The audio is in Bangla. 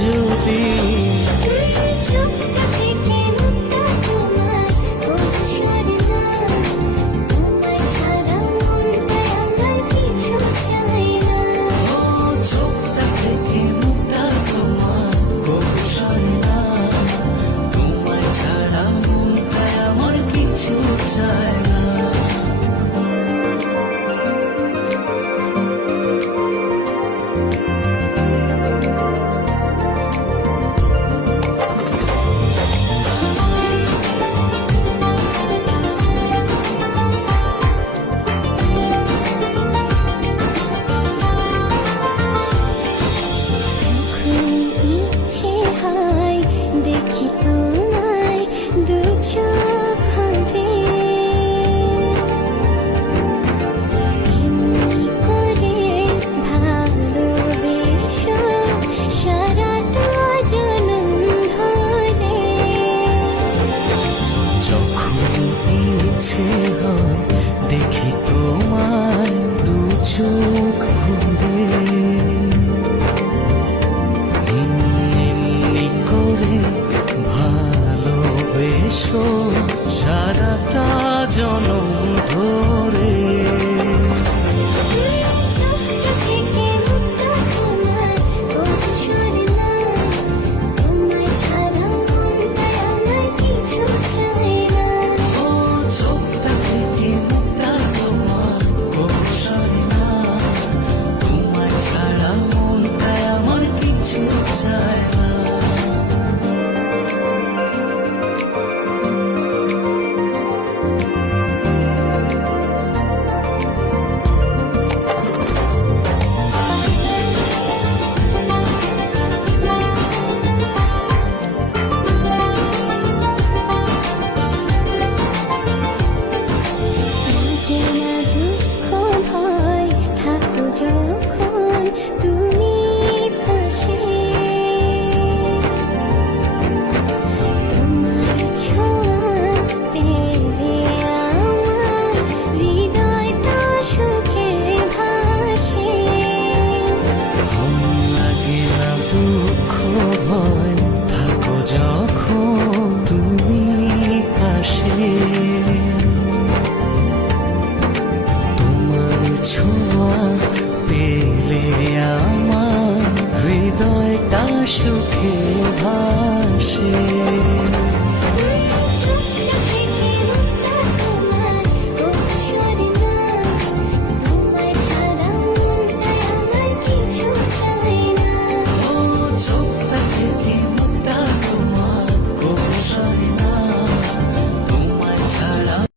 যদি দেখি তোমায় দু চোখ ভরে এমনি করে ভালোবেসো সারাটা জনম ধরে। যখন ইচ্ছে হয় দেখি তোমায় দু চোখ ভরে ভালোবেসো সারাটা জনম ধরে। যখন তুমি পাশে তোমার ছোঁয়া পেলে আমার হৃদয়টা সুখে ভাসে। লাগে না দুঃখ ভয় থাকো যখন তুমি পাশে তোমার ছোঁয়া পেলে আমার হৃদয়টা সুখে ভাসে।